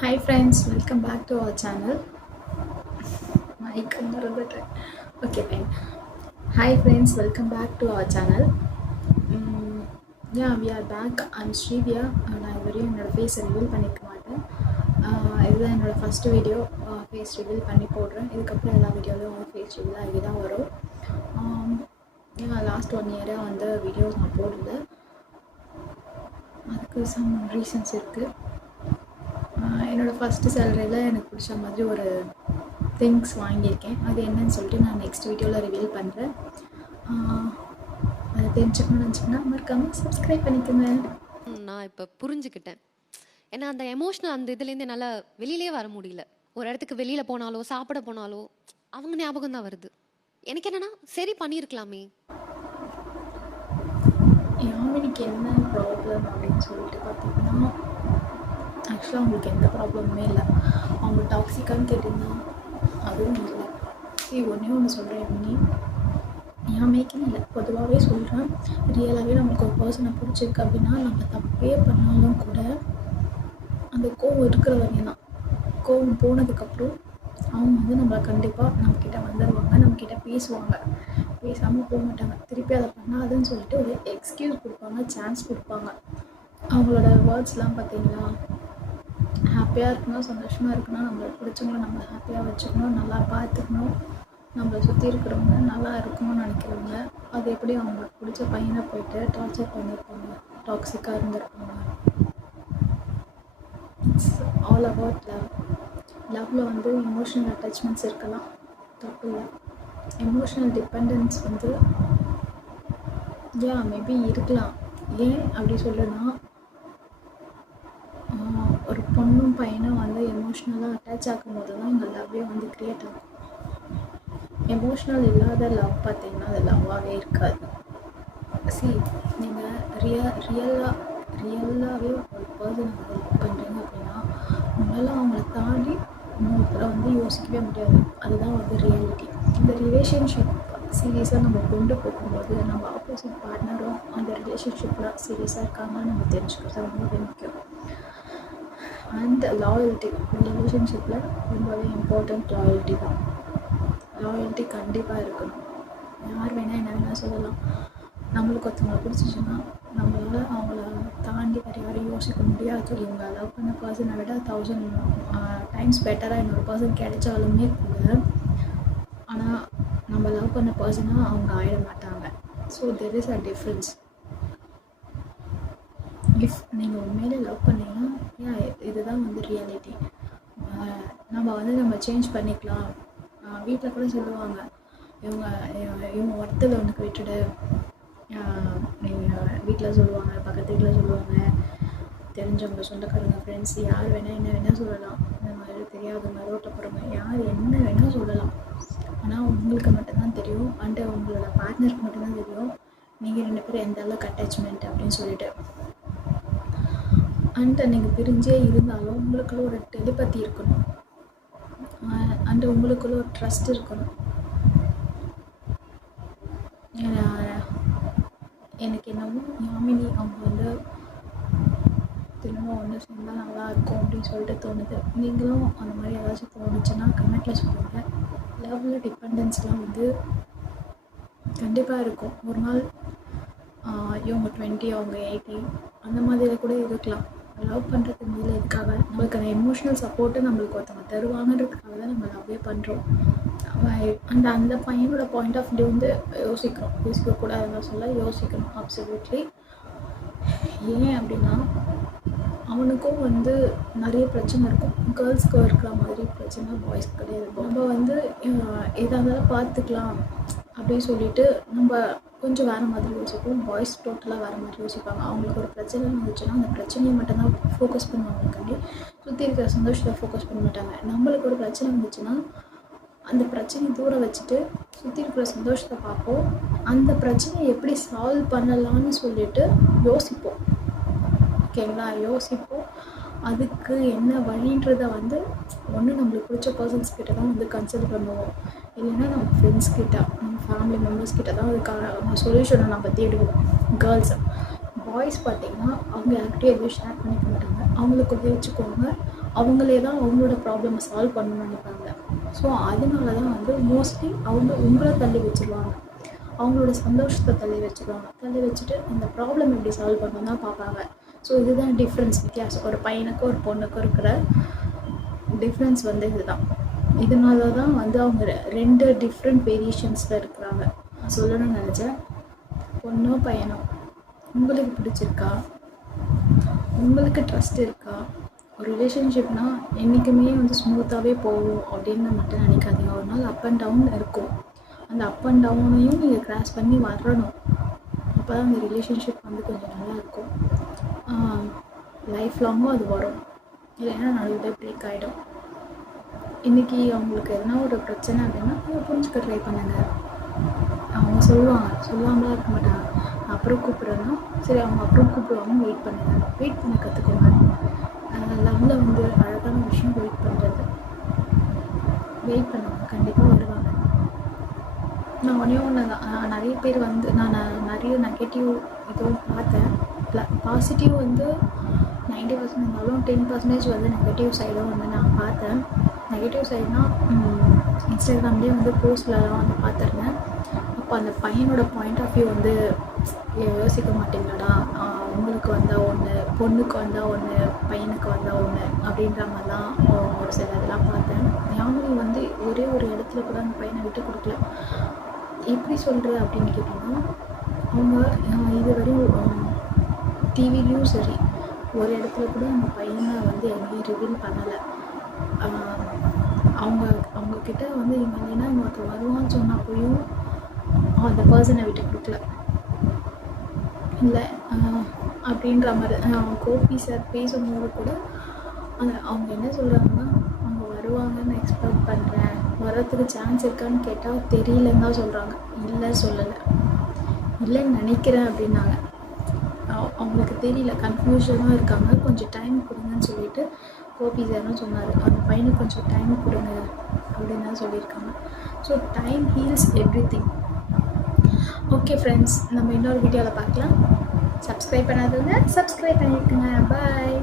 Hi friends, welcome back to our channel. Mic மறந்துட்டேன். Okay, fine. Hi friends, welcome back to our channel. Yeah, we are back. I'm Shrivya. நான் இதுவரையும் என்னோட ஃபேஸை reveal பண்ணிக்க மாட்டேன். இதுதான் என்னோட ஃபஸ்ட்டு வீடியோ ஃபேஸ் ரிவீல் பண்ணி போடுறேன். இதுக்கப்புறம் எல்லா வீடியோலையும் ஃபேஸ் ரிவீல் ஆகி தான் வரும். லாஸ்ட் 1 இயராக வந்து வீடியோஸ் நான் போடல. அதுக்கு சம் ரீசன்ஸ் இருக்குது. என்னோடய ஃபஸ்ட்டு சேலரியில் எனக்கு பிடிச்ச மாதிரி ஒரு திங்ஸ் வாங்கியிருக்கேன். அது என்னன்னு சொல்லிட்டு நான் நெக்ஸ்ட் வீடியோவில் ரிவீல் பண்ணுறேன். அதை தெரிஞ்சுக்கணும்னு நினச்சிங்கன்னா மறக்காமல் சப்ஸ்கிரைப் பண்ணிக்கோங்க. நான் இப்போ புரிஞ்சுக்கிட்டேன். ஏன்னா அந்த எமோஷனல் அந்த இதுலேருந்து என்னால் வெளியிலே வர முடியல. ஒரு இடத்துக்கு வெளியில் போனாலோ சாப்பிட போனாலோ அவங்க ஞாபகம் தான் வருது. எனக்கு என்னன்னா சரி பண்ணியிருக்கலாமே. யாமினிக்கு என்ன ப்ராப்ளம் அப்படின்னு சொல்லிட்டு பார்த்தீங்கன்னா, ஆக்சுவலாக அவங்களுக்கு எந்த ப்ராப்ளமுமே இல்லை. அவங்க டாக்ஸிக்கான்னு கேட்டிங்கன்னா அதுவும் இல்லை. ஒன்றே ஒன்று சொல்கிறேன், யாமினி, என் மேக்கிங் இல்லை, பொதுவாகவே சொல்கிறேன். ரியலாகவே நம்மளுக்கு ஒரு பர்சனை பிடிச்சிருக்கு அப்படின்னா நம்ம தப்பே பண்ணாலும் கூட அந்த கோவம் இருக்கிற வரையும் தான். கோவம் போனதுக்கப்புறம் அவங்க வந்து நம்மளை கண்டிப்பாக நம்மக்கிட்ட வந்துடுவாங்க, நம்மக்கிட்ட பேசுவாங்க, பேசாமல் போக மாட்டாங்க. திருப்பி அதை பண்ணாதுன்னு சொல்லிட்டு ஒரு எக்ஸ்கியூஸ் கொடுப்பாங்க, சான்ஸ் கொடுப்பாங்க. அவங்களோட வேர்ட்ஸ்லாம் பார்த்தீங்களா, ஹாப்பியாக இருக்கணும், சந்தோஷமாக இருக்கணும், நம்மளை பிடிச்சவங்கள நம்ம ஹாப்பியாக வச்சுக்கணும், நல்லா பார்த்துக்கணும், நம்மளை சுற்றி இருக்கிறவங்க நல்லா இருக்கணும்னு நினைக்கிறவங்க, அது எப்படி அவங்களுக்கு பிடிச்ச பையனை போயிட்டு டார்ச்சர் பண்ணியிருப்பாங்க, டாக்ஸிக்காக இருந்திருப்பாங்க. It's all about love. லவ்வில் வந்து எமோஷ்னல் அட்டாச்மெண்ட்ஸ் இருக்கலாம், தப்பு இல்லை. எமோஷ்னல் டிபெண்டன்ஸ் வந்து மேபி இருக்கலாம். ஏன் அப்படி சொல்லுன்னா, ஒரு பொண்ணும் பையனும் வந்து எமோஷ்னலாக அட்டாச் ஆகும்போது தான் இந்த லவ்வே வந்து க்ரியேட் ஆகும். எமோஷ்னல் இல்லாத லவ் பார்த்தீங்கன்னா அது லவ்வாகவே இருக்காது. நீங்கள் ரியலாகவே ஒரு பர்சனை வந்து லவ் பண்ணுறீங்க அப்படின்னா உங்களால் அவங்கள தாண்டி இன்னொருத்தரை வந்து யோசிக்கவே முடியாது. அதுதான் வந்து ரியாலிட்டி. இந்த ரிலேஷன்ஷிப் சீரியஸாக நம்ம கொண்டு போகும்போது நம்ம ஆப்போசிட் பார்ட்னரும் அந்த ரிலேஷன்ஷிப்பில் சீரியஸாக இருக்காங்கன்னு நம்ம தெரிஞ்சுக்கிறது ரொம்பவே முக்கியம். அண்ட் லாயல்ட்டி, ரிலேஷன்ஷிப்பில் ரொம்பவே இம்பார்ட்டண்ட் லாயல்ட்டி தான். லாயல்ட்டி கண்டிப்பாக இருக்கணும். யார் வேணால் என்ன வேணால் சொல்லலாம். நம்மளுக்கு ஒருத்தவங்களை பிடிச்சிச்சுன்னா நம்மளால் அவங்கள தாண்டி வேறு யாரையும் யோசிக்க முடியாது. இவங்க லவ் பண்ண பர்சனை விட 1000 டைம்ஸ் பெட்டராக இன்னொரு பர்சன் கிடைச்சாலுமே கூட, ஆனால் நம்ம லவ் பண்ண பர்சனாக அவங்க ஆயிட மாட்டாங்க. So there is a difference. If நீங்கள் உண்மையிலே லவ் பண்ணீங்கன்னா இதுதான் வந்து ரியாலிட்டி. நம்ம சேஞ்ச் பண்ணிக்கலாம். வீட்டில் கூட சொல்லுவாங்க, இவங்க ஒருத்தர் உனக்கு விட்டுடு, வீட்டில் சொல்லுவாங்க, பக்கத்து வீட்டில் சொல்லுவாங்க, தெரிஞ்சவங்க, சொந்தக்காரங்க, ஃப்ரெண்ட்ஸ், யார் வேணால் என்ன வேணால் சொல்லலாம். இந்த மாதிரி தெரியாதவங்க, ரோட்டில் போகிறவங்க, யார் என்ன வேணால் சொல்லலாம். ஆனால் உங்களுக்கு மட்டும்தான் தெரியும், அண்ட் உங்களோட பார்ட்னருக்கு மட்டும்தான் தெரியும் நீங்கள் 2 பேரும் எந்த அளவுக்கு அட்டாச்மெண்ட் அப்படின்னு சொல்லிட்டு. அண்ட் நீங்கள் பிரிஞ்சே இருந்தாலும் உங்களுக்குள்ள ஒரு டெலிபதி இருக்கணும், அண்ட் உங்களுக்குள்ள ஒரு ட்ரஸ்ட் இருக்கணும். எனக்கு என்னவோ யாமினி அவங்க வந்து திரும்ப ஒன்று சேர்ந்தால் நல்லா இருக்கும் அப்படின்னு சொல்லிட்டு தோணுது. நீங்களும் அந்த மாதிரி ஏதாச்சும் தோணுச்சுன்னா கமெண்ட்டில் சொல்லுங்கள். லவ்வில் டிபெண்டன்ஸ்லாம் வந்து கண்டிப்பாக இருக்கும். ஒரு நாள் இவங்க 20 அவங்க 80 அந்த மாதிரியில் கூட இருக்கலாம். லவ் பண்ணுறதுக்கு முதல்ல எதுக்காக, நம்மளுக்கு அந்த எமோஷ்னல் சப்போர்ட்டு நம்மளுக்கு ஒருத்தவங்க தருவாங்கன்றதுக்காக தான் நம்ம லவ்வே பண்ணுறோம். அந்த பையனோட பாயிண்ட் ஆஃப் வியூ வந்து யோசிக்கக்கூடாதுன்னு சொல்ல, யோசிக்கணும். அப்சல்யூட்லி. ஏன் அப்படின்னா அவனுக்கும் வந்து நிறைய பிரச்சனை இருக்கும். கேர்ள்ஸ்க்கு இருக்கிற மாதிரி பிரச்சனை பாய்ஸ்க்கு கிடையாது. நம்ம வந்து எதாக இருந்தாலும் பார்த்துக்கலாம் அப்படின்னு சொல்லிட்டு நம்ம கொஞ்சம் வேறு மாதிரி யோசிப்போம். பாய்ஸ் டோட்டலாக வேறு மாதிரி யோசிப்பாங்க. அவங்களுக்கு ஒரு பிரச்சனை இருந்துச்சுன்னா அந்த பிரச்சனையை மட்டும்தான் ஃபோக்கஸ் பண்ணுவாங்க, சுற்றி இருக்கிற சந்தோஷத்தை ஃபோக்கஸ் பண்ண மாட்டாங்க. நம்மளுக்கு ஒரு பிரச்சனை இருந்துச்சுன்னா அந்த பிரச்சனையை தூர வச்சுட்டு சுற்றி இருக்கிற சந்தோஷத்தை பார்ப்போம். அந்த பிரச்சனையை எப்படி சால்வ் பண்ணலான்னு சொல்லிட்டு யோசிப்போம். ஓகேங்களா? யோசிப்போம். அதுக்கு என்ன வழின்றதை வந்து ஒன்று நம்மளுக்கு பிடிச்ச பர்சன்ஸ் கிட்ட தான் வந்து கன்சல்ட் பண்ணுவோம், இல்லைன்னா நம்ம ஃப்ரெண்ட்ஸ் கிட்ட, நம்ம ஃபேமிலி மெம்பர்ஸ் கிட்ட தான் அதுக்கான சொல்யூஷனை நம்ம தேடுவோம். பாய்ஸ் பார்த்திங்கன்னா அவங்க யார்கிட்டையும் எதுவும் ஷேர் பண்ணிக்க மாட்டாங்க, அவங்களுக்குள்ளே வச்சுக்குவாங்க. அவங்களே தான் அவங்களோட ப்ராப்ளமை சால்வ் பண்ணணும்னு நினைப்பாங்க. ஸோ அதனால தான் வந்து மோஸ்ட்லி அவங்க உங்களை தள்ளி வச்சுருவாங்க, அவங்களோட சந்தோஷத்தை தள்ளி வச்சுருவாங்க. தள்ளி வச்சுட்டு அந்த ப்ராப்ளம் எப்படி சால்வ் பண்ணணும் தான் பார்ப்பாங்க. ஸோ இதுதான் டிஃப்ரென்ஸ், வித்தியாசம். ஒரு பையனுக்கும் ஒரு பொண்ணுக்கும் இருக்கிற டிஃப்ரென்ஸ் வந்து இதுதான். இதனால தான் வந்து அவங்க 2 டிஃப்ரெண்ட் வேரியேஷன்ஸில் இருக்கிறாங்க. நான் சொல்லணும்னு நினச்சேன். பொண்ணோ பையனோ உங்களுக்கு பிடிச்சிருக்கா, உங்களுக்கு ட்ரஸ்ட் இருக்கா? ஒரு ரிலேஷன்ஷிப்னால் என்றைக்குமே வந்து ஸ்மூத்தாகவே போகும் அப்படின்னு மட்டும் நினைக்காதீங்க. ஒரு நாள் அப் அண்ட் டவுன் இருக்கும். அந்த அப் அண்ட் டவுனையும் நீங்கள் கிராஸ் பண்ணி வரணும். அப்போ தான் அந்த ரிலேஷன்ஷிப் வந்து கொஞ்சம் நல்லாயிருக்கும். லைஃப் லாங்கும் அது வரும், இல்லைன்னா நடுவில் பிரேக் ஆகிடும். இன்றைக்கி அவங்களுக்கு எதனா ஒரு பிரச்சனை அப்படின்னா அதை புரிஞ்சுக்க ட்ரை பண்ணுங்கள். அவங்க சொல்லுவாங்க, சொல்லாமலாம் இருக்க மாட்டாங்க. அப்புறம் கூப்பிட்றேன்னா சரி, அவங்க அப்புறம் கூப்பிடுவாங்க, வெயிட் பண்ணுங்கள். வெயிட் பண்ண கற்றுக்கோங்க. லவ்வில் வந்து அழகான விஷயம் வெயிட் பண்ணுறது. வெயிட் பண்ணுவாங்க, கண்டிப்பாக வருவாங்க. நான் ஒன்று தான், நிறைய பேர் வந்து நான் நிறைய நெகட்டிவ் இதுவும் பார்த்தேன். பாசிட்டிவ் வந்து 90% இருந்தாலும் 10% வந்து நெகட்டிவ் சைடும் வந்து நான் பார்த்தேன். நெகட்டிவ் சைடுனால் இன்ஸ்டாகிராம்லேயே வந்து போஸ்ட்லலாம் வந்து பார்த்துருந்தேன். அப்போ அந்த பையனோட பாயிண்ட் ஆஃப் வியூ வந்து யோசிக்க மாட்டேங்கடா, உங்களுக்கு வந்தால் ஒன்று, பொண்ணுக்கு வந்தால் ஒன்று, பையனுக்கு வந்தால் ஒன்று அப்படின்ற மாதிரிலாம் ஒரு சில இதெல்லாம் பார்த்தேன். யாமினி வந்து ஒரே ஒரு இடத்துல கூட அந்த பையனை விட்டு கொடுக்கல. எப்படி சொல்கிற அப்படின்னு கேட்டிங்கன்னா, அவங்க இதுவரையும் டிவிலையும் சரி ஒரு இடத்துல கூட அந்த பையனை வந்து எங்கேயும் ரிவீல் பண்ணலை. அவங்கக்கிட்ட வந்து இவங்க இல்லைன்னா இன்னொருத்தர் வருவான்னு சொன்னப்போயும் அந்த பர்சனை விட்டு கொடுக்கல. இல்லை அப்படின்ற மாதிரி கோபி சார் பேசும்போது கூட அவங்க என்ன சொல்கிறாங்கன்னா, அவங்க வருவாங்கன்னு எக்ஸ்பெக்ட் பண்ணுறேன், வர்றதுக்கு சான்ஸ் இருக்கான்னு கேட்டால் தெரியலன்னு தான் சொல்கிறாங்க. இல்லை சொல்லலை, இல்லைன்னு நினைக்கிறேன் அப்படின்னாங்க. அவங்களுக்கு தெரியல, கன்ஃபியூஷனாக இருக்காங்க, கொஞ்சம் டைம் கொடுங்கன்னு சொல்லிட்டு கோபி சார்னு சொன்னார். அந்த பையனுக்கு கொஞ்சம் டைம் கொடுங்க அப்படின்னு தான் சொல்லியிருக்காங்க. So time heals everything. Okay friends, நம்ம இன்னொரு வீடியோவில் பார்க்கலாம். சப்ஸ்கிரைப் பண்ணாதவங்க சப்ஸ்கிரைப் பண்ணியிருக்குங்க. பாய்.